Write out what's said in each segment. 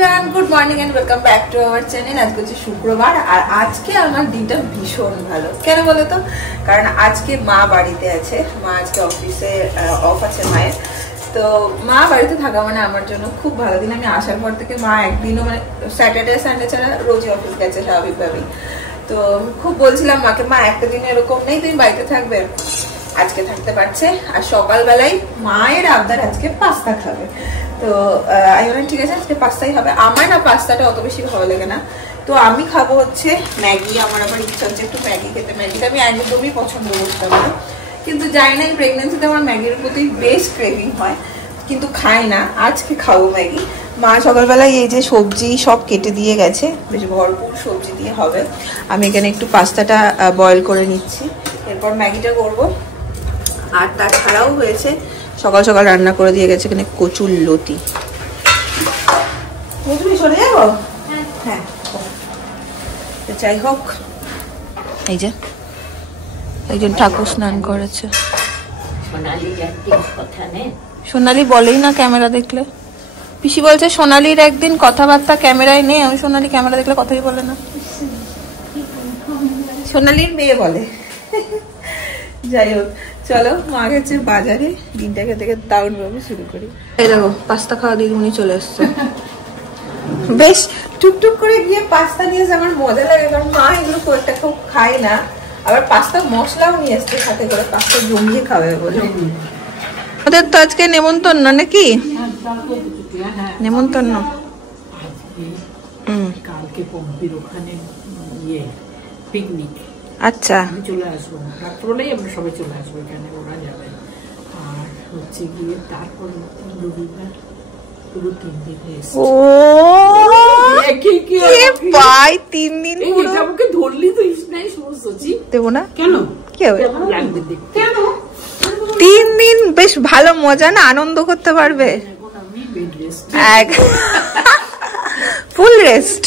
Everyone, good morning and welcome back to our channel. আজকে হচ্ছে শুক্রবার আর আজকে আমার দিনটা ভীষণ ভালো। কেন বলো তো? কারণ আজকে মা বাড়িতে আছে। মা আজকে অফিসে অফ আছে মায়ের। তো মা বাড়িতে থাকা মানে আমার জন্য খুব ভালো দিন। আমি আসার পর থেকে মা একদিনও মানে স্যাটারডে সানডে ছাড়া রোজই অফিস গেছে স্বাভাবিকভাবেই। তো খুব বলছিলাম মাকে, মা একটা দিন এরকম নেই তুমি বাড়িতে থাকবে, আজকে থাকতে পারছে। আর সকালবেলায় মায়ের আবদার আজকে পাস্তা খাবে। তো আমি বললাম ঠিক আছে আজকে পাস্তাই হবে। আমার না পাস্তাটা অত বেশি ভালো লাগে না, তো আমি খাবো হচ্ছে ম্যাগি। আমার আবার ইচ্ছা হচ্ছে একটু ম্যাগি খেতে। ম্যাগিটা আমি একদমই পছন্দ করতাম না, কিন্তু জানি না প্রেগনেন্সিতে আমার ম্যাগির প্রতি বেশ ক্রেভিং হয়, কিন্তু খাই না। আজকে খাবো ম্যাগি। মা সকালবেলায় এই যে সবজি সব কেটে দিয়ে গেছে, বেশ ভরপুর সবজি দিয়ে হবে। আমি এখানে একটু পাস্তাটা বয়েল করে নিচ্ছি, এরপর ম্যাগিটা করবো। আর তাছাড়াও হয়েছে সকাল সকাল রান্না করে দিয়ে গেছে এখানে কচুর লতি। সরে যাবো? হ্যাঁ, যাই হোক, এই যে একজন ঠাকুর স্নান করেছে। সোনালি বলেই না ক্যামেরা দেখলে। পিসি বলছে সোনালির একদিন কথাবার্তা ক্যামেরায় নেই। আমি সোনালি ক্যামেরা দেখলে কথাই বলে না, সোনালির মেয়ে বলে। যাই হোক, চলো মা গেছে বাজারে, দিনটাকে থেকে দারুণ ভাবে শুরু করি। এই দেখো পাস্তা খাওয়া দিদিমণি চলে এসছে। বেশ টুকটুক করে গিয়ে পাস্তা নিয়ে এসে আমার মজা লাগে, কারণ মা এগুলো কোনটা খুব খায় না। আবার পাস্তা মশলাও নিয়ে এসছে সাথে করে, পাস্তা জমিয়ে খাবে বলে। ওদের তো আজকে নেমন্তন্ন নাকি? নেমন্তন্ন। কালকে পম্পির ওখানে পিকনিক। আচ্ছা, চলে আসবো, রাত্রবেলাই আমরা সবাই চলে আসবো এখানে, ওরা যাবে। আর হচ্ছে গিয়ে তারপর রবিবার পুরো 3 দিন ও ভাই 3 দিন পুরো আমাকে ধরলি তো ইসনাই সমস্যি দেবো না কেন? কি হবে? লাগবে দেখতে। কেন 3 দিন বেশ ভালো মজা না, আনন্দ করতে পারবে। আমি বেড রেস্ট, ফুল রেস্ট।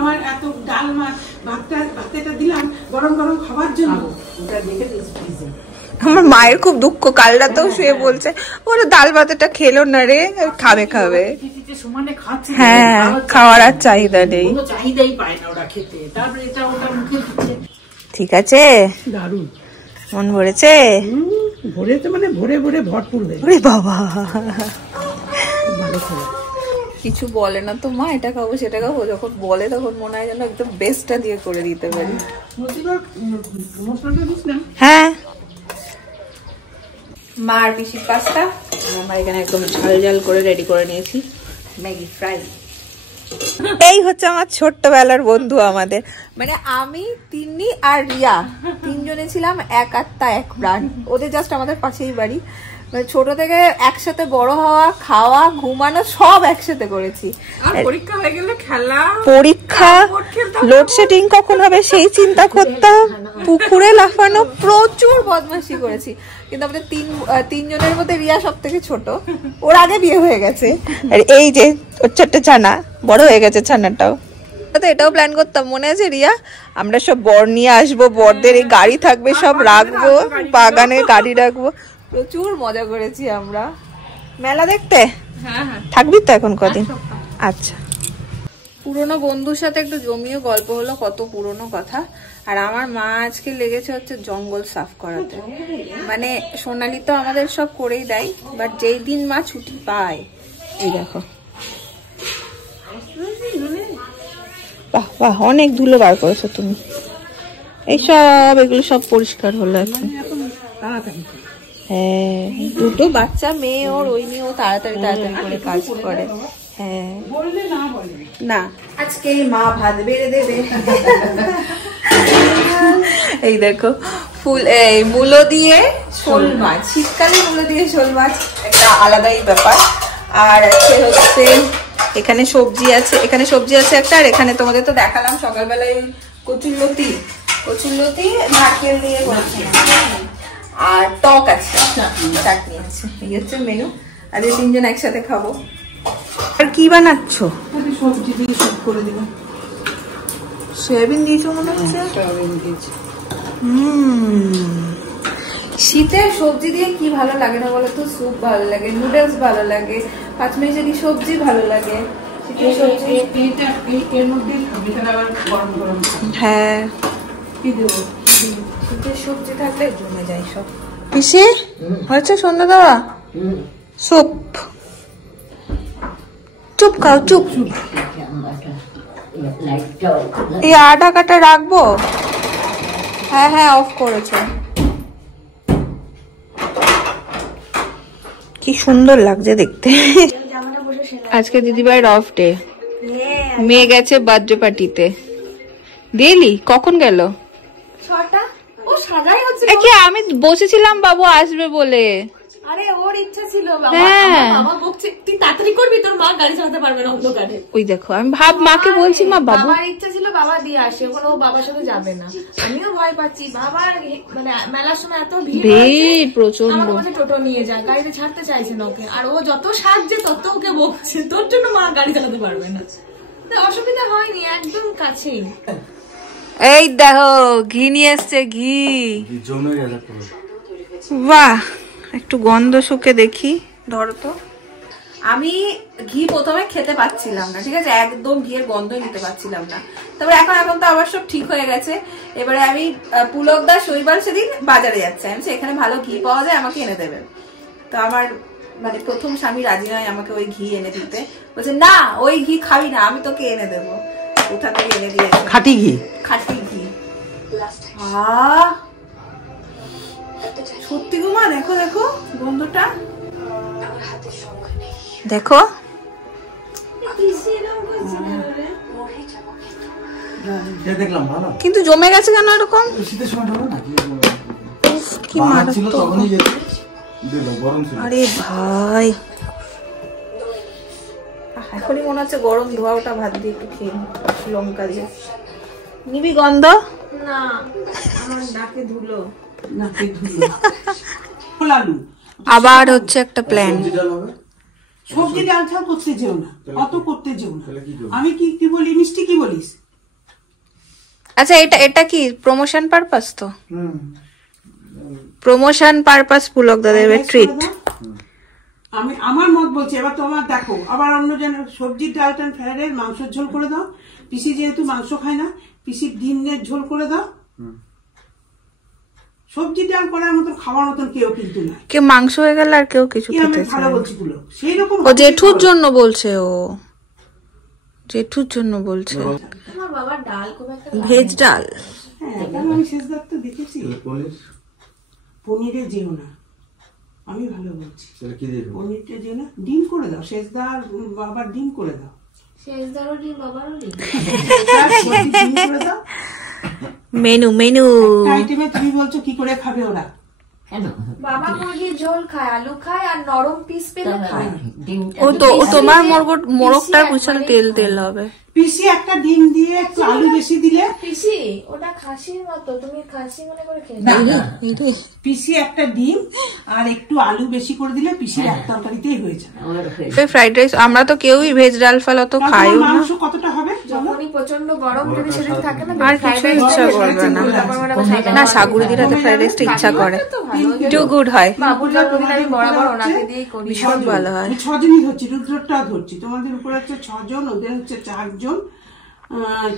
আমার এত ডাল মাছ ভাতটা দিলাম গরম গরম খাবার জন্য। আমার মায়ের খুব দুঃখ, কাল রাতেও শুয়ে বলছে ওরা ডাল ভাতটা খেলো না রে, খাবে খাবে। হ্যাঁ, খাওয়ার আর চাহিদা নেই, চাহিদাই পায় না ওরা খেতে। তারপরে এটা ওটা মুখে দিচ্ছে। ঠিক আছে, দারুণ মন ভরেছে। ভরেছে মানে ভরে ভরে ভরপুর হয়ে। ওরে বাবা, কিছু বলে না তো মা, এটা খাবো সেটা খাবো। যখন বলে তখন মনে হয় যেন একদম বেস্টটা দিয়ে করে দিতে পারি। হ্যাঁ, মা আর পিসির পাস্তা আমরা এখানে একদম ঝাল ঝাল করে রেডি করে নিয়েছি। Maggi fry. এই হচ্ছে আমার ছোট্টবেলার বন্ধু আমাদের, মানে আমি, তিন্নি আর রিয়া, 3 জনে ছিলাম এক আত্মা এক প্রাণ। ওদের জাস্ট আমাদের পাশেই বাড়ি। মানে ছোট থেকে একসাথে বড় হওয়া, খাওয়া, ঘুমানো সব একসাথে করেছি। পরীক্ষা হয়ে গেলে খেলা, পরীক্ষা, লোডশেডিং কখন হবে সেই চিন্তা করতাম, পুকুরে লাফানো, প্রচুর বদমাশি করেছি। কিন্তু আমাদের 3 জনের মধ্যে রিয়া সব থেকে ছোট, ওর আগে বিয়ে হয়ে গেছে। আর এই যে ওর ছোট্ট ছানা, বড় হয়ে গেছে ছানাটাও। তো এটাও প্ল্যান করতাম, মনে আছে রিয়া? আমরা সব বর নিয়ে আসবো, বরদের এই গাড়ি থাকবে, সব রাখবো, বাগানে গাড়ি রাখবো। প্রচুর মজা করেছি আমরা। মেলা দেখতে থাকবি তো এখন কদিন? আচ্ছা, পুরনো বন্ধুর সাথে একটু জমিয়ে গল্প হলো, কত পুরনো কথা। আর আমার মা আজকে লেগেছে হচ্ছে জঙ্গল সাফ করাতে। মানে সোনালি তো আমাদের সব করেই দেয়, বাট যেই দিন মা ছুটি পায়, এই দেখো, বাহ বাহ, অনেক ধুলো বার করেছো তুমি। এইসব এগুলো সব পরিষ্কার হলো এখন। হ্যাঁ, 2টো বাচ্চা মেয়ে ওর, ওই নিয়ে ও তাড়াতাড়ি তাড়াতাড়ি করে কাজ করে। হ্যাঁ, না আজকে মা ভাত বেড়ে দেবে। এই দেখো ফুল, এই মূলো দিয়ে শোল মাছ, শীতকালে মূলো দিয়ে শোল মাছ একটা আলাদাই ব্যাপার। আর হচ্ছে এখানে সবজি আছে, এখানে সবজি আছে একটা। আর এখানে তোমাদের তো দেখালাম সকালবেলায় কচুর লতি নারকেল দিয়ে করেছিলাম। আর টক আছে, চাটনি আছে। এই হচ্ছে মেনু। আর 3 জন একসাথে খাবো। আর কি বানাচ্ছ? সবজি দিয়ে শুট করে দিলাম। সয়াবিন দিয়েছো মনে হচ্ছে? সয়াবিন দিয়েছি। শীতের সবজি দিয়ে কি ভালো লাগে না বলো তো? স্যুপ ভালো লাগে, নুডলস ভালো লাগে, পাঁচমিশালি সবজি ভালো লাগে, হ্যাঁ সবজি থাকলে জমে যায় সব। পিসি হয়েছে সন্ধ্যা দেওয়া? সুপ। চুপ খাও চুপ। এই আটা কাটা রাখবো? হ্যাঁ হ্যাঁ অফ করেছে। কি সুন্দর লাগছে দেখতে। আজকে দিদিভাইয়ের অফ ডে। মেয়ে গেছে বার্থডে পার্টিতে। দিলি কখন গেল? আমি বসেছিলাম বাবু আসবে বলে। আরে ওর ইচ্ছা ছিল বাবা বকছে তুই তাড়াতাড়ি করবি, তোর মা গাড়ি চালাতে পারবে না অন্ধকারে। ওই দেখো আমি মাকে বলছি মা বাবার ইচ্ছা ছিল বাবা দিয়ে আসে, ওখানে ও বাবার সাথে যাবে না। আমিও ভয় পাচ্ছি, বাবার মানে মেলার সময় এত ভিড় প্রচন্ড। আমার কাছে টোটো নিয়ে যায়, গাড়িতে ছাড়তে চাইছে না ওকে, আর ও যত সাজছে তত ওকে বকছে তোর জন্য মা গাড়ি চালাতে পারবে না। অসুবিধা হয়নি, একদম কাছেই। এই দেখো ঘি নিয়ে এসছে, ঘি। বাহ, একটু গন্ধ শুকে দেখি, ধরো তো। আমি ঘি প্রথমে খেতে পাচ্ছিলাম না, ঠিক আছে, একদম ঘিয়ের গন্ধ নিতে পাচ্ছিলাম না। তারপরে এখন তো আবার সব ঠিক হয়ে গেছে। এবারে আমি পুলকদা শনিবার সেদিন বাজারে যাচ্ছে, আমি এখানে ভালো ঘি পাওয়া যায়, আমাকে এনে দেবেন। তো আমার মানে প্রথম স্বামী রাজি নয় আমাকে ওই ঘি এনে দিতে, বলছে না ওই ঘি খাবি না, আমি তোকে এনে দেবো। কোথা থেকে এনে দিয়েছে খাঁটি ঘি। খাঁটি ঘি সত্যি গো মা, দেখো দেখো গন্ধটা দেখো। কিন্তু জমে গেছে কেন এরকম? কি মারাত্মক। আরে ভাই এখনই মনে হচ্ছে গরম ধোয়া ওটা ভাত দিয়ে একটু খেয়ে লঙ্কা দিয়ে নিবি। গন্ধ না আমার নাকে ধুলো। আবার হচ্ছে একটা প্ল্যান। সবজি ডাল ছাড় করতে যেও না, অত করতে যেও না। আমি কি বলি, মিষ্টি কি বলিস? আচ্ছা এটা কি প্রমোশন পারপাস? তো প্রমোশন পারপাস পুলক দাদের ট্রিট। আমি আমার মত বলছি, এবার তোমার দেখো আবার অন্য জন সবজির ডালটা ফ্রাইড মাংসের ঝোল করে দাও। পিসি যেহেতু মাংস খায় না, পিসির ডিমের ঝোল করে দাও। সবজি ডাল করার মতন খাওয়ার মতন কেউ কিন্তু না। কেউ মাংস হয়ে গেল আর কেউ কিছু খেতে চায় না। সেই রকম ও জেঠুর জন্য বলছে, ও জেঠুর জন্য বলছে আমার বাবা ডাল খুব একটা ভেজ ডাল। হ্যাঁ আমি শেষ তো দেখেছি। পনিরে যেও না, আমি ভালো বলছি। পনিরটা যেও না, ডিম করে দাও। শেষদার বাবার ডিম করে দাও। শেষদারও ডিম বাবারও ডিম করে দাও। মেনু আইটেমে তুমি বলছো কি করে খাবে ওরা? বাবা মুরগির ঝোল খায়, আলু খায়, আর নরম পিস পেলে খায়। ও তোমার মোরগটার পিছনে তেল হবে। পিসি একটা ডিম দিয়ে একটু আলু বেশি দিলে। পিসি ওটা খাসির মতো, তুমি খাসি মনে করে খেয়ে। পিসি একটা ডিম আর একটু আলু বেশি করে দিলে পিসির এক তরকারিতেই হয়ে যাবে। ফ্রাইড রাইস আমরা তো কেউই ভেজ ডাল ফাল তো খাইও না। মাংস কতটা হবে? যখনই প্রচন্ড গরম যদি সেদিন থাকে না, আর কিছু ইচ্ছা করবে না। না সাগুরি দিয়ে ফ্রাইড রাইসটা ইচ্ছা করে, টু গুড হয়। বাবুর জন্মদিন আমি বরাবর ওনাকে দিয়েই করি, ভীষণ ভালো হয়। 6 জনই ধরছি, রুদ্রটা ধরছি। তোমাদের উপরে হচ্ছে 6 জন, ওদের হচ্ছে 4 জন,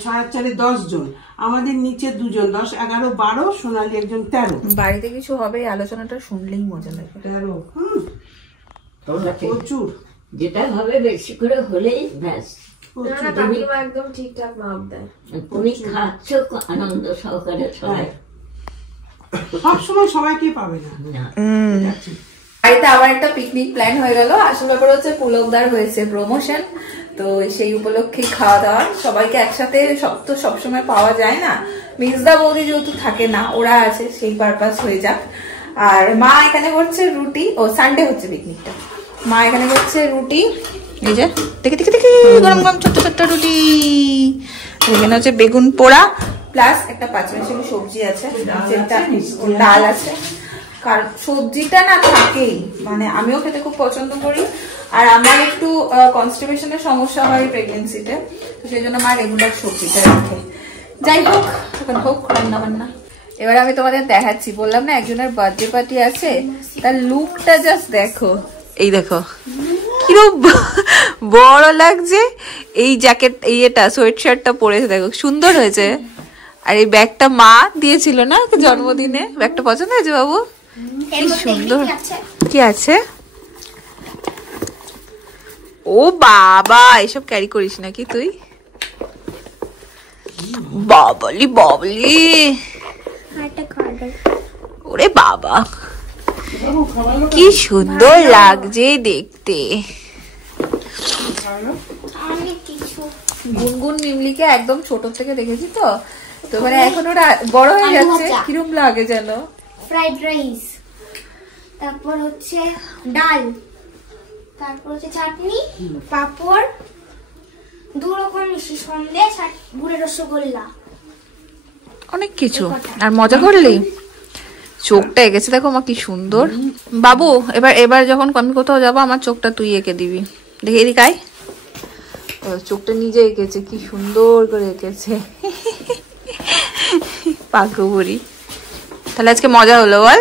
6 আর 4 10 জন, আমাদের নিচে 2 জন, 10 11 12, সোনালী একজন 13। বাড়িতে কিছু হবে, আলোচনাটা শুনলেই মজা লাগে। 13 প্রচুর, যেটা হবে বেশি করে হলেই ব্যাস। কাকিমা একদম ঠিকঠাক মাপ দেয়। তুমি খাচ্ছ আনন্দ সহকারে সবাই, সবসময় সবাইকে পাবে না। বাড়িতে আবার একটা পিকনিক প্ল্যান হয়ে গেল। আসল ব্যাপার হচ্ছে পুলকদার হয়েছে প্রমোশন, তো সেই উপলক্ষে খাওয়া দাওয়া সবাইকে একসাথে সবসময় পাওয়া যায় না। মিসদা বৌদি যেহেতু থাকে না, ওরা আছে, সেই পারপাস হয়ে যাক। আর মা এখানে করছে রুটি, ও সানডে হচ্ছে পিকনিকটা, মা এখানে করছে রুটি, এই যে দেখি গরম গরম ছোট্ট ছোট্ট রুটি। এখানে হচ্ছে বেগুন পোড়া প্লাস একটা পাঁচমিশালি সবজি আছে, ডাল আছে। কারণ সবজিটা না থাকেই, মানে আমিও খেতে খুব পছন্দ করি, আর আমার একটু কনস্টিপেশনের সমস্যা হয় প্রেগনেন্সিতে, তো সেই জন্য মা রেগুলার সবজিটা রাখে। যাই হোক, এখন হোক রান্না বান্না। এবার আমি তোমাদের দেখাচ্ছি, বললাম না একজনের বার্থডে পার্টি আছে, তার লুকটা জাস্ট দেখো। এই দেখো কি কিরম বড় লাগছে। এই জ্যাকেট এটা সোয়েট শার্টটা পরেছে দেখো সুন্দর হয়েছে। আর এই ব্যাগটা মা দিয়েছিল না জন্মদিনে, ব্যাগটা পছন্দ হয়েছে বাবু? কি সুন্দর। কি আছে? ও বাবা, এসব ক্যারি করিস নাকি তুই? বাবলি বাবলি, ওরে বাবা কি সুন্দর লাগছে দেখতে। গুনগুন মিমলিকে একদম ছোট থেকে দেখেছি তো, তো মানে এখন ওরা বড় হয়ে যাচ্ছে, কিরম লাগে যেন। ফ্রাইড রাইস, তারপর হচ্ছে ডাল, তারপর হচ্ছে চাটনি, পাঁপড়, 2 রকম মিষ্টি, সন্দেশ আর গুড়ের রসগোল্লা, অনেক কিছু। আর মজা করলি? চোখটা এঁকেছে দেখো মা কি সুন্দর। বাবু এবার যখন আমি কোথাও যাবো আমার চোখটা তুই এঁকে দিবি, দেখে এদিকে আয়। চোখটা নিজে এঁকেছে, কি সুন্দর করে এঁকেছে। পাগল বুড়ি। তাহলে আজকে মজা হলো বল?